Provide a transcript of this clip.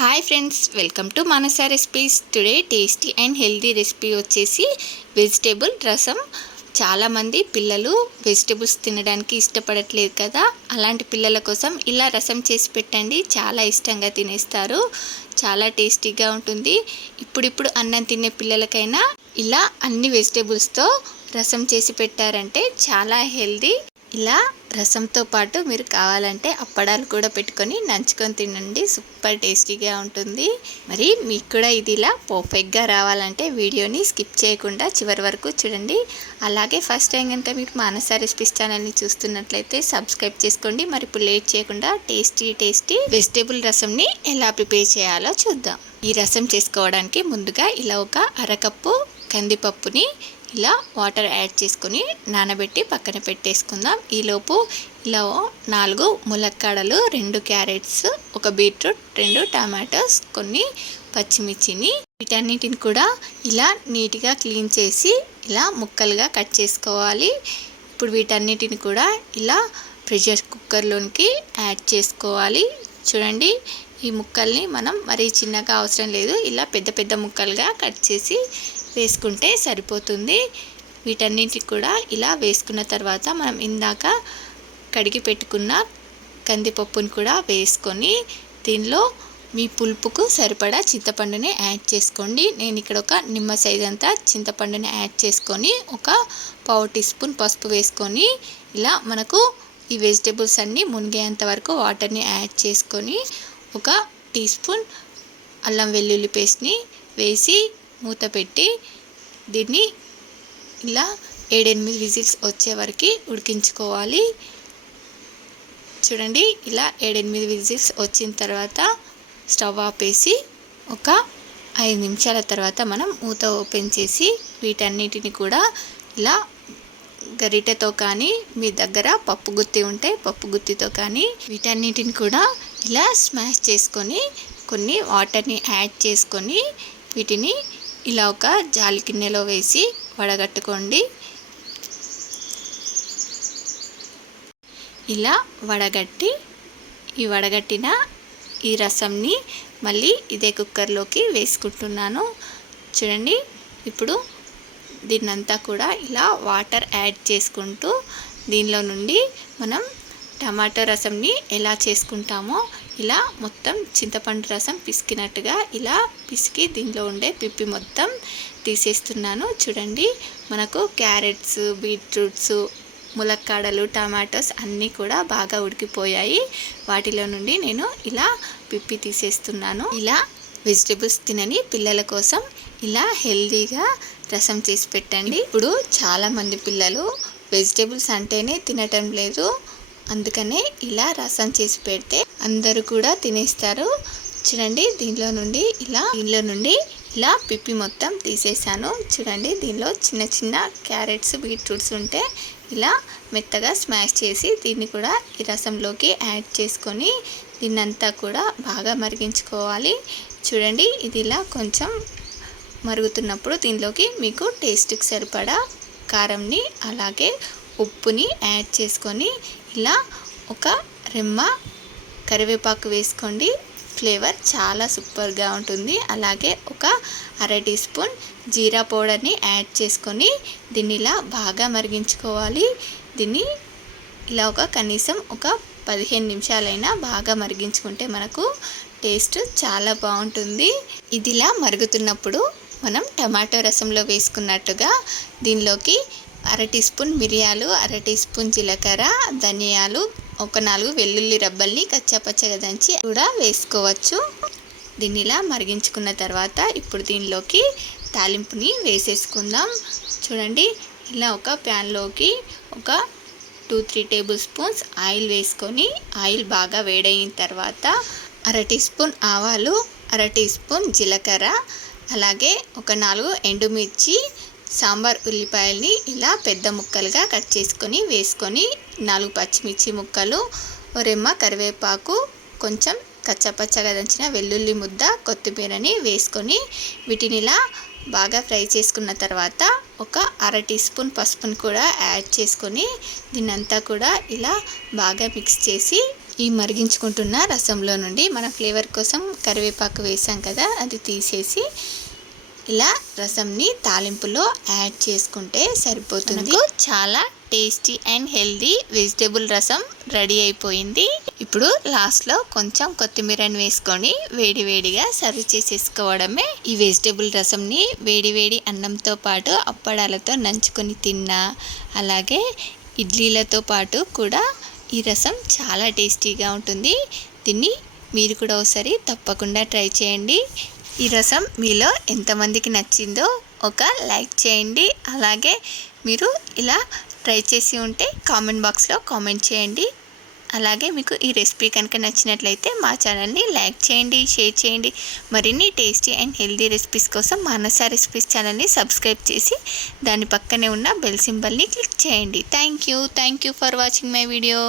Hi friends welcome to Manasa recipes today tasty and healthy recipe వచ్చేసి vegetable rasam. చాలామంది పిల్లలు vegetables తినడానికి ఇష్టపడట్లేదు కదా. అలాంటి పిల్లల కోసం ఇలా రసం చేసి పెట్టండి. చాలా ఇష్టంగా తినేస్తారు. చాలా టేస్టీగా ఉంటుంది. ఇప్పుడిప్పుడు అన్నం తినే పిల్లలకైనా ఇలా అన్ని వెజిటేబుల్స్తో రసం చేసి పెట్టారంటే చాలా హెల్దీ. ఇలా రసంతో పాటు మీరు కావాలంటే అప్పడాలు కూడా పెట్టుకొని నంచుకొని తినండి. సూపర్ టేస్టీగా ఉంటుంది. మరి మీకు కూడా ఇది ఇలా పర్ఫెక్ట్గా రావాలంటే వీడియోని స్కిప్ చేయకుండా చివరి వరకు చూడండి. అలాగే ఫస్ట్ టైం కనుక మీరు మానస రెసిపీస్ ఛానల్ని చూస్తున్నట్లయితే సబ్స్క్రైబ్ చేసుకోండి. మరి ఇప్పుడు లేట్ చేయకుండా టేస్టీ టేస్టీ వెజిటేబుల్ రసంని ఎలా ప్రిపేర్ చేయాలో చూద్దాం. ఈ రసం చేసుకోవడానికి ముందుగా ఇలా ఒక అరకప్పు కందిపప్పుని ఇలా వాటర్ యాడ్ చేసుకొని నానబెట్టి పక్కన పెట్టేసుకుందాం. ఈలోపు ఇలా నాలుగు ములక్కాడలు రెండు క్యారెట్స్ ఒక బీట్రూట్ రెండు టమాటోస్ కొన్ని పచ్చిమిర్చిని వీటన్నిటిని కూడా ఇలా నీట్గా క్లీన్ చేసి ఇలా ముక్కలుగా కట్ చేసుకోవాలి. ఇప్పుడు వీటన్నిటిని కూడా ఇలా ప్రెషర్ కుక్కర్లోనికి యాడ్ చేసుకోవాలి. చూడండి ఈ ముక్కల్ని మనం మరీ చిన్నగా అవసరం లేదు. ఇలా పెద్ద పెద్ద ముక్కలుగా కట్ చేసి వేసుకుంటే సరిపోతుంది. వీటన్నిటికి కూడా ఇలా వేసుకున్న తర్వాత మనం ఇందాక కడిగి పెట్టుకున్న కందిపప్పుని కూడా వేసుకొని దీనిలో మీ పులుపుకు సరిపడా చింతపండుని యాడ్ చేసుకోండి. నేను ఇక్కడ ఒక నిమ్మ సైజ్ అంతా చింతపండుని యాడ్ చేసుకొని ఒక పావు టీ స్పూన్ పసుపు వేసుకొని ఇలా మనకు ఈ వెజిటేబుల్స్ అన్నీ మునిగేంత వరకు వాటర్ని యాడ్ చేసుకొని ఒక టీ స్పూన్ అల్లం వెల్లుల్లి పేస్ట్ని వేసి మూత పెట్టి దీన్ని ఇలా ఏడెనిమిది విజిల్స్ వచ్చే వరకు ఉడికించుకోవాలి. చూడండి ఇలా ఏడెనిమిది విజిల్స్ వచ్చిన తర్వాత స్టవ్ ఆపేసి ఒక ఐదు నిమిషాల తర్వాత మనం మూత ఓపెన్ చేసి వీటన్నిటిని కూడా ఇలా గరిటెతో కానీ మీ దగ్గర పప్పు గుత్తి ఉంటే పప్పు గుత్తితో కానీ వీటన్నిటిని కూడా ఇలా స్మాష్ చేసుకొని కొన్ని వాటర్ని యాడ్ చేసుకొని వీటిని ఇలా ఒక జాలి గిన్నెలో వేసి వడగట్టుకోండి. ఇలా వడగట్టి ఈ వడగట్టిన ఈ రసంని మళ్ళీ ఇదే కుక్కర్లోకి వేసుకుంటున్నాను. చూడండి ఇప్పుడు దీన్నంతా కూడా ఇలా వాటర్ యాడ్ చేసుకుంటూ దీనిలో నుండి మనం టమాటో రసంని ఎలా చేసుకుంటామో ఇలా మొత్తం చింతపండు రసం పిసికినట్టుగా ఇలా పిసికి దీనిలో ఉండే పిప్పి మొత్తం తీసేస్తున్నాను. చూడండి మనకు క్యారెట్స్ బీట్రూట్స్ ములక్కాడలు టమాటోస్ అన్నీ కూడా బాగా ఉడికిపోయాయి. వాటిలో నుండి నేను ఇలా పిప్పి తీసేస్తున్నాను. ఇలా వెజిటేబుల్స్ తినని పిల్లల కోసం ఇలా హెల్దీగా రసం చేసి పెట్టండి. ఇప్పుడు చాలామంది పిల్లలు వెజిటేబుల్స్ అంటేనే తినటం లేదు. అందుకనే ఇలా రసం చేసి పెడితే అందరూ కూడా తినేస్తారు. చూడండి దీనిలో నుండి ఇలా దీనిలో నుండి ఇలా పిప్పి మొత్తం తీసేసాను. చూడండి దీనిలో చిన్న చిన్న క్యారెట్స్ బీట్రూట్స్ ఉంటే ఇలా మెత్తగా స్మాష్ చేసి దీన్ని కూడా ఈ రసంలోకి యాడ్ చేసుకొని దీన్నంతా కూడా బాగా మరిగించుకోవాలి. చూడండి ఇది ఇలా కొంచెం మరుగుతున్నప్పుడు దీనిలోకి మీకు టేస్ట్కి సరిపడా కారంని అలాగే ఉప్పుని యాడ్ చేసుకొని ఇలా ఒక రెమ్మ కరివేపాకు వేసుకోండి. ఫ్లేవర్ చాలా సూపర్గా ఉంటుంది. అలాగే ఒక అర టీ స్పూన్ జీరా పౌడర్ని యాడ్ చేసుకొని దీన్ని ఇలా బాగా మరిగించుకోవాలి. దీన్ని ఇలా ఒక కనీసం ఒక పదిహేను నిమిషాలైనా బాగా మరిగించుకుంటే మనకు టేస్ట్ చాలా బాగుంటుంది. ఇది ఇలా మరుగుతున్నప్పుడు మనం టమాటో రసంలో వేసుకున్నట్టుగా దీనిలోకి అర టీ స్పూన్ మిరియాలు అర టీ స్పూన్ జీలకర్ర ధనియాలు ఒక నాలుగు వెల్లుల్లి రబ్బల్ని కచ్చాపచ్చగా దంచి కూడా వేసుకోవచ్చు. దీన్ని ఇలా మరిగించుకున్న తర్వాత ఇప్పుడు దీనిలోకి తాలింపుని వేసేసుకుందాం. చూడండి ఇలా ఒక ప్యాన్లోకి ఒక two three tablespoons oil వేసుకొని ఆయిల్ బాగా వేడైన తర్వాత అర టీ స్పూన్ ఆవాలు అర టీ స్పూన్ జీలకర్ర అలాగే ఒక నాలుగు ఎండుమిర్చి సాంబార్ ఉల్లిపాయల్ని ఇలా పెద్ద ముక్కలుగా కట్ చేసుకొని వేసుకొని నాలుగు పచ్చిమిర్చి ముక్కలు రెమ్మ కరివేపాకు కొంచెం కచ్చపచ్చగా దంచిన వెల్లుల్లి ముద్ద కొత్తిమీరని వేసుకొని వీటిని ఇలా బాగా ఫ్రై చేసుకున్న తర్వాత ఒక అర టీ స్పూన్ పసుపును కూడా యాడ్ చేసుకొని దీన్నంతా కూడా ఇలా బాగా మిక్స్ చేసి ఈ మరిగించుకుంటున్న రసంలో నుండి మన ఫ్లేవర్ కోసం కరివేపాకు వేసాం కదా అది తీసేసి ఇలా రసంని తాలింపులో యాడ్ చేసుకుంటే సరిపోతుంది. చాలా tasty and healthy vegetable rasam ready అయిపోయింది. ఇప్పుడు లాస్ట్లో కొంచెం కొత్తిమీరని వేసుకొని వేడి వేడిగా సర్వ్ చేసేసుకోవడమే ఈ వెజిటేబుల్ రసంని వేడి వేడి అన్నంతో పాటు అప్పడాలతో నంచుకొని తిన్నా అలాగే ఇడ్లీలతో పాటు కూడా ఈ రసం చాలా టేస్టీగా ఉంటుంది. దీన్ని మీరు కూడా ఒకసారి తప్పకుండా ట్రై చేయండి. ఈ రసం మీలో ఎంతమందికి నచ్చిందో ఒక లైక్ చేయండి. అలాగే మీరు ఇలా ట్రై చేసి ఉంటే కామెంట్ బాక్స్లో కామెంట్ చేయండి. అలాగే మీకు ఈ రెసిపీ కనుక నచ్చినట్లయితే మా ఛానల్ని లైక్ చేయండి షేర్ చేయండి. మరిన్ని టేస్టీ అండ్ హెల్దీ రెసిపీస్ కోసం మానస రెసిపీస్ ఛానల్ని సబ్స్క్రైబ్ చేసి దాని పక్కనే ఉన్న బెల్ సింబల్ని క్లిక్ చేయండి. Thank you. Thank you for watching my video.